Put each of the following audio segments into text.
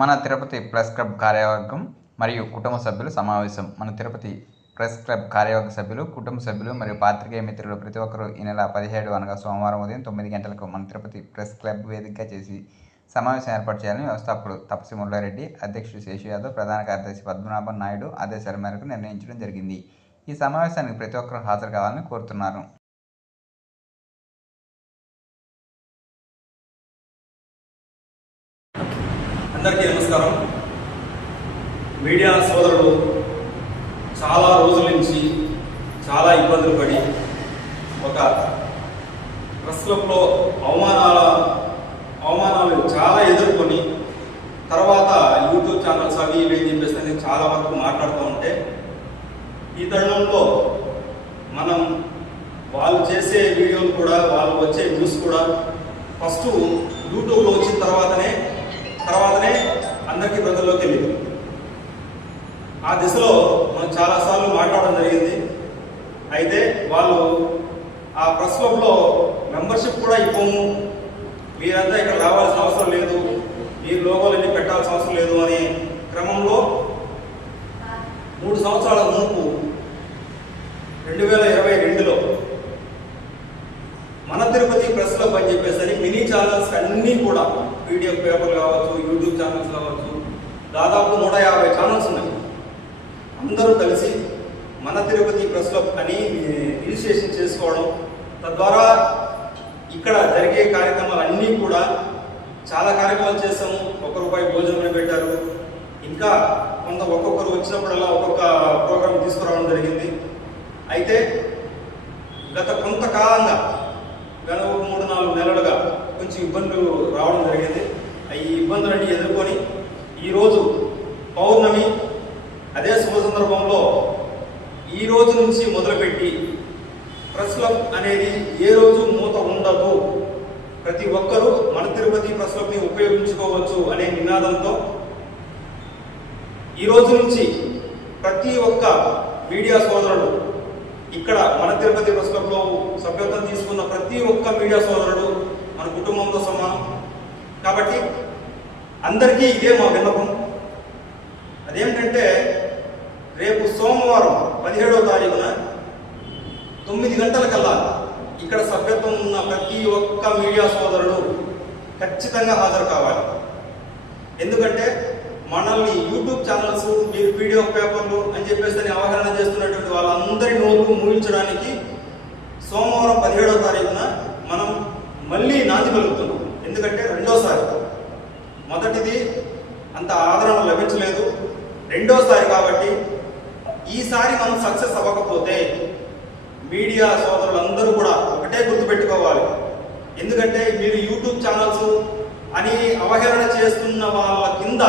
మన Tirupati press club కార్యవర్గం మరియు కుటుంబ సభ్యులు సమావేశం. మన తిరుపతి ప్రెస్ క్లబ్ కార్యవర్గ సభ్యులు, కుటుంబ సభ్యులు మరియు పాత్రికేయ మిత్రులు ప్రతి ఒక్కరూ ఈ నెల 17 అనగా సోమవారం ఉదయం 9 గంటలకు మన తిరుపతి ప్రెస్ క్లబ్ వేదికగా చేసి సమావేశం ఏర్పాటు చేయాలని వ్యవస్థాపకుడు తపసి మురళిరెడ్డి, అధ్యక్షుడు శేషు యాదవ్, ప్రధాన కార్యదర్శి పద్మనాభన్ నాయుడు ఆదేశాల మేరకు నిర్ణయించడం జరిగింది. ఈ సమావేశానికి ప్రతి ఒక్కరూ హాజరు కావాలని కోరుతున్నారు. అందరికీ నమస్కారం. మీడియా సోదరులు చాలా రోజుల నుంచి చాలా ఇబ్బందులు పడి ఒక ప్రెస్ క్లబ్లో అవమానాలు చాలా ఎదుర్కొని తర్వాత యూట్యూబ్ ఛానల్స్ అవి ఇవి అని చెప్పేసి చాలా వరకు మాట్లాడుతూ ఉంటే ఈ తరుణంలో మనం వాళ్ళు చేసే వీడియోలు కూడా, వాళ్ళు వచ్చే న్యూస్ కూడా ఫస్ట్ యూట్యూబ్లో వచ్చిన తర్వాతనే అందరికీ ప్రజల్లోకి వెళ్ళింది. ఆ దిశలో మనం చాలాసార్లు మాట్లాడడం జరిగింది. అయితే వాళ్ళు ఆ ప్రెస్ క్లబ్లో మెంబర్షిప్ కూడా ఇవ్వము, మీరంతా ఇక్కడ రావాల్సిన అవసరం లేదు, ఈ లోగోలన్నీ పెట్టాల్సిన అవసరం లేదు అనే క్రమంలో 3 సంవత్సరాల మునుపు 2022లో మన తిరుపతి ప్రెస్ క్లబ్ అని చెప్పేసరి మినీ ఛానల్స్ అన్నీ కూడా, పీడిఎఫ్ పేపర్లు కావచ్చు, యూట్యూబ్ ఛానల్స్ కావచ్చు, దాదాపు 150 ఛానల్స్ ఉన్నాయి. అందరూ కలిసి మన తిరుపతి ప్రెస్ క్లబ్ అని రిజిస్ట్రేషన్ చేసుకోవడం, తద్వారా ఇక్కడ జరిగే కార్యక్రమాలన్నీ కూడా చాలా కార్యక్రమాలు చేస్తాము. ₹1 భోజనం పెట్టారు. ఇంకా ఒక్కొక్కరు వచ్చినప్పుడల్లా ఒక్కొక్క ప్రోగ్రాం తీసుకురావడం జరిగింది. అయితే గత కొంతకాలంగా 3-4 నెలలుగా కొంచెం ఇబ్బందులు రావడం జరిగింది. ఈ ఇబ్బందులన్నీ ఎదుర్కొని ఈరోజు పౌర్ణమి, అదే శుభ సందర్భంలో ఈ రోజు నుంచి మొదలుపెట్టి ప్రెస్ క్లబ్ అనేది ఏ రోజు మూత ఉండదు, ప్రతి ఒక్కరూ మన తిరుపతి ప్రెస్ క్లబ్ని ఉపయోగించుకోవచ్చు అనే నినాదంతో ఈ రోజు నుంచి ప్రతి ఒక్క మీడియా సోదరుడు, ఇక్కడ మన తిరుపతి ప్రెస్ క్లబ్లో సభ్యత్వం తీసుకున్న ప్రతి ఒక్క మీడియా సోదరుడు మన కుటుంబంతో సమానం. కాబట్టి అందరికీ ఇదే మా విన్నపం. అదేంటంటే రేపు సోమవారం 17వ తారీఖున 9 గంటలకల్లా ఇక్కడ సభ్యత్వం ఉన్న ప్రతి ఒక్క మీడియా సోదరుడు ఖచ్చితంగా హాజరు కావాలి. ఎందుకంటే మనల్ని యూట్యూబ్ ఛానల్స్, మీరు పీడిఎఫ్ పేపర్లు అని చెప్పేసి అవగాహన చేస్తున్నటువంటి వాళ్ళందరి నోళ్ళు మూయించడానికి సోమవారం 17వ తారీఖున మనం మళ్ళీ నాంది పలుకుతున్నాం. ఎందుకంటే రెండోసారి, మొదటిది అంత ఆదరణ లభించలేదు, రెండోసారి కాబట్టి ఈసారి మనం సక్సెస్ అవ్వకపోతే మీడియా సోదరులందరూ కూడా ఒకటే గుర్తుపెట్టుకోవాలి. ఎందుకంటే మీరు యూట్యూబ్ ఛానల్స్ అని అవహేళన చేస్తున్న వాళ్ళ కింద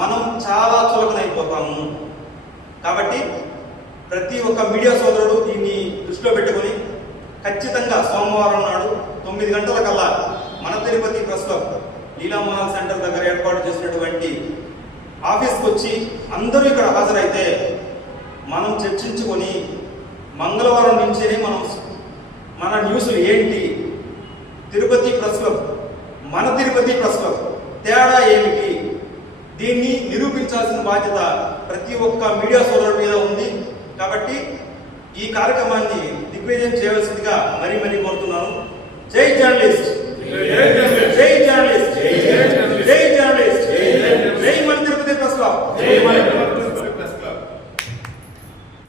మనం చాలా చులకనైపోతాము. కాబట్టి ప్రతి ఒక్క మీడియా సోదరుడు దీన్ని దృష్టిలో పెట్టుకొని ఖచ్చితంగా సోమవారం నాడు 9 గంటలకల్లా మన Tirupati press club Leela Mahal centre దగ్గర ఏర్పాటు చేసినటువంటి ఆఫీస్కి వచ్చి అందరూ ఇక్కడ హాజరైతే మనం చర్చించుకొని మంగళవారం నుంచేనే మన న్యూస్లు ఏంటి, తిరుపతి ప్రెస్ క్లబ్, మన తిరుపతి ప్రెస్ క్లబ్ తేడా ఏమిటి, దీన్ని నిరూపించాల్సిన బాధ్యత ప్రతి ఒక్క మీడియా సోదరుడి మీద ఉంది. కాబట్టి ఈ కార్యక్రమాన్ని దిగ్విజయం చేయవలసిందిగా మరీ కోరుతున్నాను. జై జర్నలిస్ట్, జై జర్నలిస్ట్.